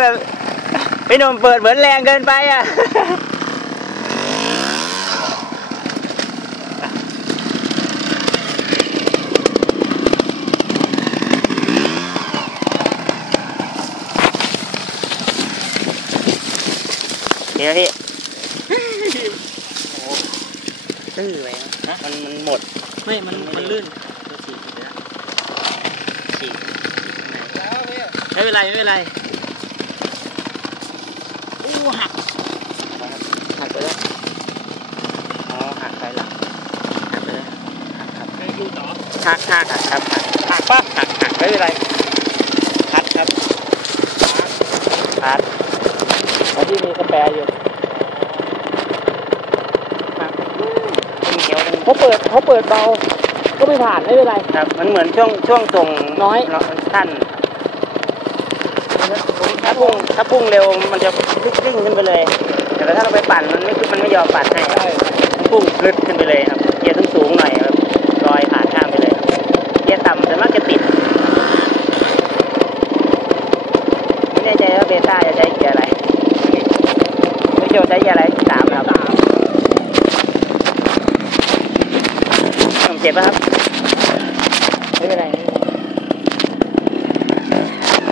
แบบพี่หนุ่มเปิดเหมือนแรงเกินไปอ่ะเดี๋ยวพี่ตื้อไปนะมันหมดไม่มันลื่นฉีกไม่เป็นไรอู้หักไปแล้วอ๋อหักไปแล้วหักไปแล้วหักดูต่อหักครับหักปะหักไม่เป็นไรคัดครับคัดแล้วที่มีสแปร์อยู่เขาเปิดเบาก็ไม่ผ่านไม่เป็นไรครับมันเหมือนช่วงส่งน้อยสั้นถ้าพุ่งเร็วมันจะวิ่งขึ้นไปเลยแต่ถ้าเราไปปั่นมันไม่ยอมปั่นให้พุ่งลึกขึ้นไปเลยครับเกียร์สูงหน่อยแบบลอยผ่านข้ามไปเลยเกียร์ต่ำแต่มักจะติดไม่แน่ใจว่าเบต้าจะใช้เกียร์อะไรไม่โจใช้เกียร์อะไร3ครับเจ็บป่ะครับไม่เป็นไร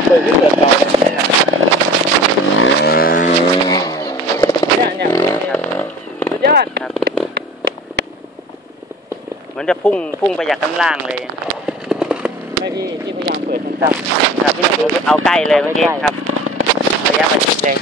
เปิดที่เปิดเก่าเนี่ยครับสุดยอดครับเหมือนจะพุ่งไปจากข้างล่างเลยไม่พี่พยายามเปิดมันครับพี่หนุ่มเอาใกล้เลยเมื่อกี้ครับระยะประชิดเลย